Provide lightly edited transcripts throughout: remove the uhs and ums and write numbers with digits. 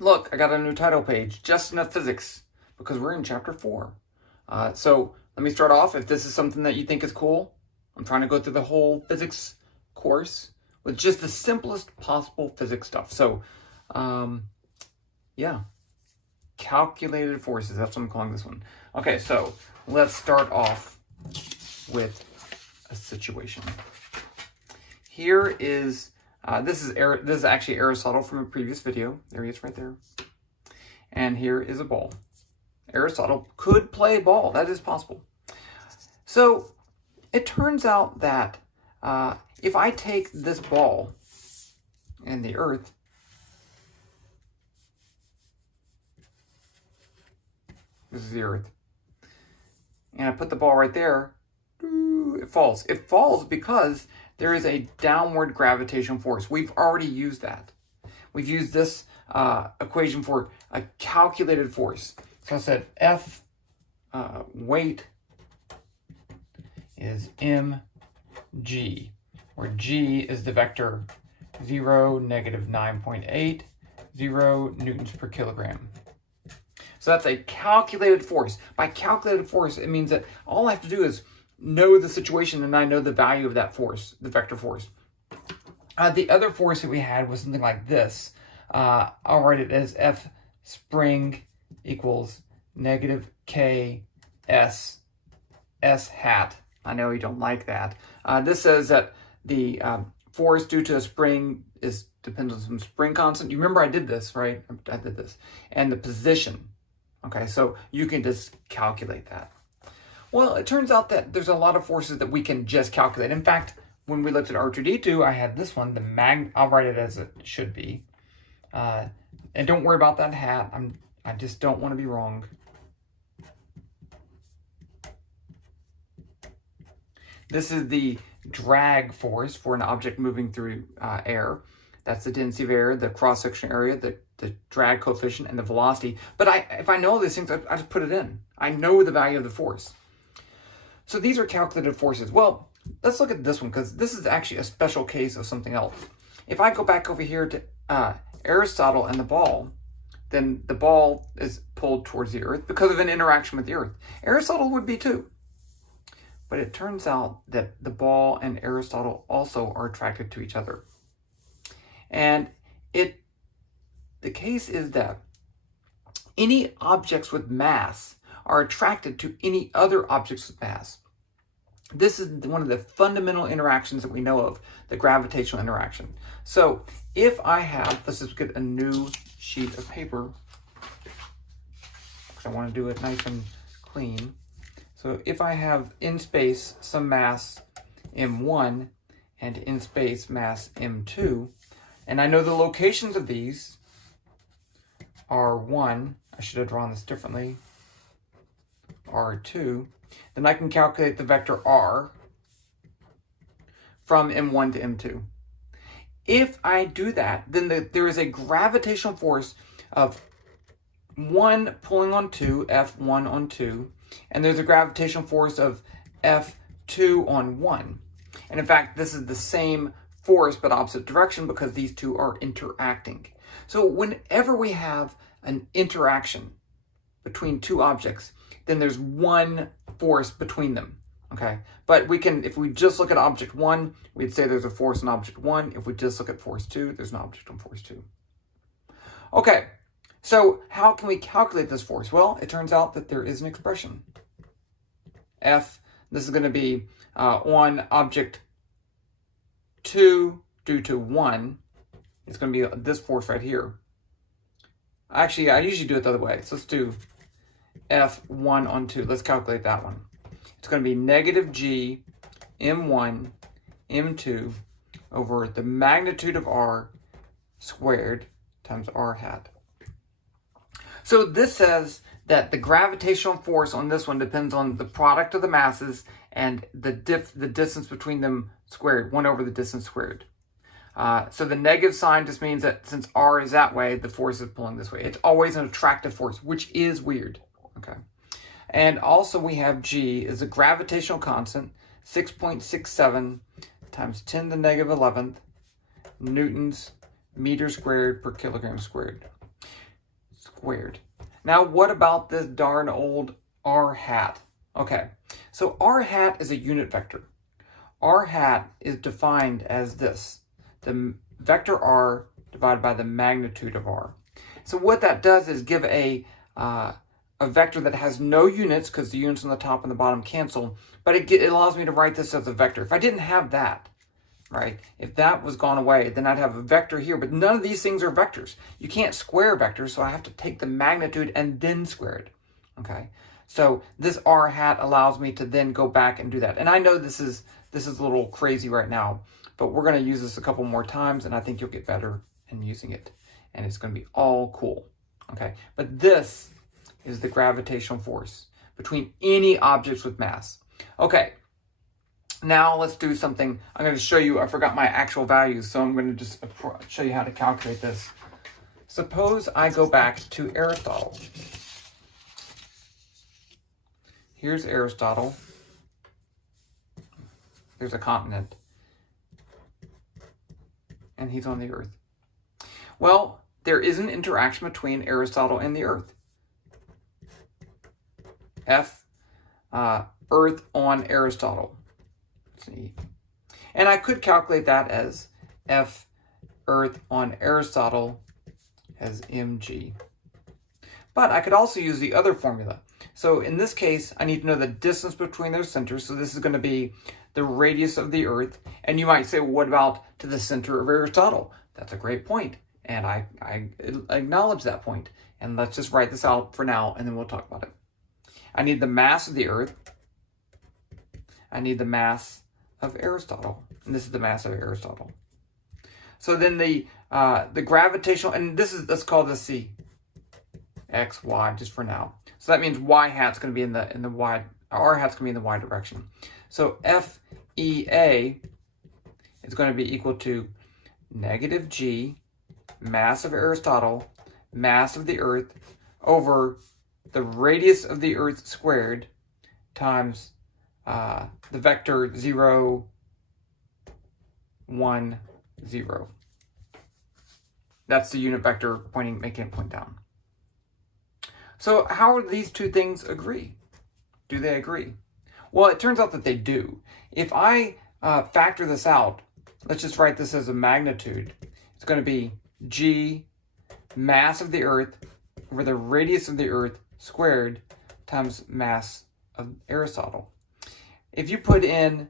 Look, I got a new title page, Just Enough Physics, because we're in chapter 4. So let me start off. If this is something that you think is cool, I'm trying to go through the whole physics course with just the simplest possible physics stuff. So, yeah, calculated forces. That's what I'm calling this one. Okay, so let's start off with a situation. Here is this is actually Aristotle from a previous video. There he is right there. And here is a ball. Aristotle could play ball. That is possible. So it turns out that if I take this ball and the earth, this is the earth, and I put the ball right there, it falls. It falls because there is a downward gravitational force. We've already used that. We've used this equation for a calculated force. So I said F weight is mg, where g is the vector 0, -9.8, 0 newtons per kilogram. So that's a calculated force. By calculated force, it means that all I have to do is know the situation and I know the value of that force, the vector force. The other force that we had was something like this. I'll write it as F spring equals -k s hat. I know you don't like that. This says that the force due to a spring depends on some spring constant. You remember I did this, right? I did this. And the position. Okay, so you can just calculate that. Well, it turns out that there's a lot of forces that we can just calculate. In fact, when we looked at R2-D2, I had this one, I'll write it as it should be. And don't worry about that hat. I just don't want to be wrong. This is the drag force for an object moving through air. That's the density of air, the cross-section area, the drag coefficient, and the velocity. But if I know all these things, I just put it in. I know the value of the force. So these are calculated forces. Well, let's look at this one, because this is actually a special case of something else. If I go back over here to Aristotle and the ball, then the ball is pulled towards the earth because of an interaction with the earth. Aristotle would be too. But it turns out that the ball and Aristotle also are attracted to each other. And the case is that any objects with mass are attracted to any other objects with mass. This is one of the fundamental interactions that we know of, the gravitational interaction. So if I have, let's just get a new sheet of paper, because I want to do it nice and clean. So if I have in space some mass m1 and in space mass m2, and I know the locations of these are 1, I should have drawn this differently, R2, then I can calculate the vector R from M1 to M2. If I do that, then there is a gravitational force of 1 pulling on 2, F1 on 2, and there's a gravitational force of F2 on 1. And in fact, this is the same force but opposite direction because these two are interacting. So whenever we have an interaction between two objects, then there's one force between them, okay? But if we just look at object 1, we'd say there's a force on object 1. If we just look at force 2, there's an object on force 2. Okay, so how can we calculate this force? Well, it turns out that there is an expression. F, this is going to be on object 2 due to 1. It's going to be this force right here. Actually, I usually do it the other way. So let's do F1 on 2. Let's calculate that one. It's going to be -g m1 m2 over the magnitude of r squared times r hat. So this says that the gravitational force on this one depends on the product of the masses and the distance between them squared, 1 over the distance squared. So the negative sign just means that since r is that way, the force is pulling this way. It's always an attractive force, which is weird. Okay. And also we have g is a gravitational constant, 6.67 times 10 to the negative 11th newtons meters squared per kilogram squared. squared. Now, what about this darn old r hat? Okay, so r hat is a unit vector. R hat is defined as this, the vector r divided by the magnitude of r. So what that does is give a vector that has no units, because the units on the top and the bottom cancel, but it allows me to write this as a vector. If I didn't have that, right, if that was gone away, then I'd have a vector here, but none of these things are vectors. You can't square vectors, so I have to take the magnitude and then square it, okay? So this r hat allows me to then go back and do that. And I know this is a little crazy right now, but we're going to use this a couple more times, and I think you'll get better in using it. And it's going to be all cool, okay? But this is the gravitational force between any objects with mass. Okay, now let's do something. I'm going to show you, I forgot my actual values, so I'm going to just show you how to calculate this. Suppose I go back to Aristotle. Here's Aristotle. There's a continent. And he's on the Earth. Well, there is an interaction between Aristotle and the Earth. Earth on Aristotle. See? And I could calculate that as F Earth on Aristotle as mg. But I could also use the other formula. So in this case, I need to know the distance between their centers. So this is going to be the radius of the Earth. And you might say, well, what about to the center of Aristotle? That's a great point. And I acknowledge that point. And let's just write this out for now, and then we'll talk about it. I need the mass of the Earth. I need the mass of Aristotle. And this is the mass of Aristotle. So then the gravitational, and this is, let's call this C, X, Y, just for now. So that means Y hat's going to be in the Y, R hat's going to be in the Y direction. So FEA is going to be equal to negative G, mass of Aristotle, mass of the Earth, over the radius of the Earth squared times the vector 0, 1, 0. That's the unit vector making it point down. So how do these two things agree? Do they agree? Well, it turns out that they do. If I factor this out, let's just write this as a magnitude. It's going to be G, mass of the Earth, over the radius of the Earth squared times mass of Aristotle. If you put in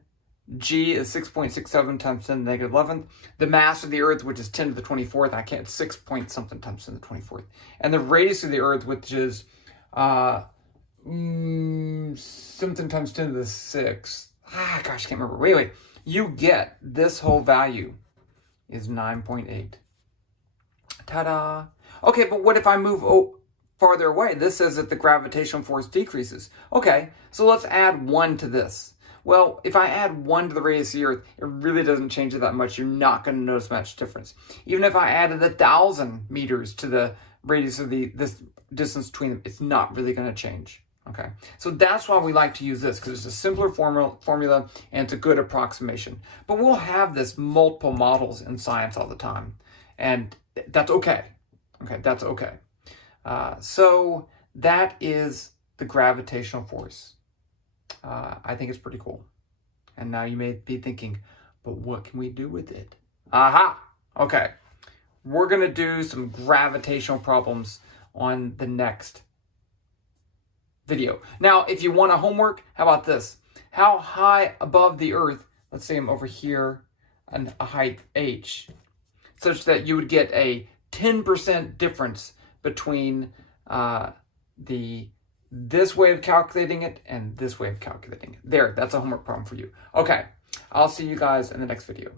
G is 6.67 times 10 to the negative 11th, the mass of the Earth, which is 10 to the 24th, I can't, 6 point something times 10 to the 24th, and the radius of the Earth, which is something times 10 to the 6th. Gosh, I can't remember. Wait, you get this whole value is 9.8. Ta-da! Okay, but what if I move farther away? This says that the gravitational force decreases. Okay, so let's add 1 to this. Well, if I add 1 to the radius of the Earth, it really doesn't change it that much. You're not going to notice much difference. Even if I added 1,000 meters to the radius of this distance between them, it's not really going to change. Okay, so that's why we like to use this, because it's a simpler formula and it's a good approximation. But we'll have this multiple models in science all the time, and that's okay. Okay, that's okay. So that is the gravitational force. I think it's pretty cool. And now you may be thinking, but what can we do with it? Aha! Okay, we're going to do some gravitational problems on the next video. Now, if you want a homework, how about this? How high above the Earth, let's say I'm over here on a height h, such that you would get a 10% difference between this way of calculating it and this way of calculating it. There, that's a homework problem for you. Okay, I'll see you guys in the next video.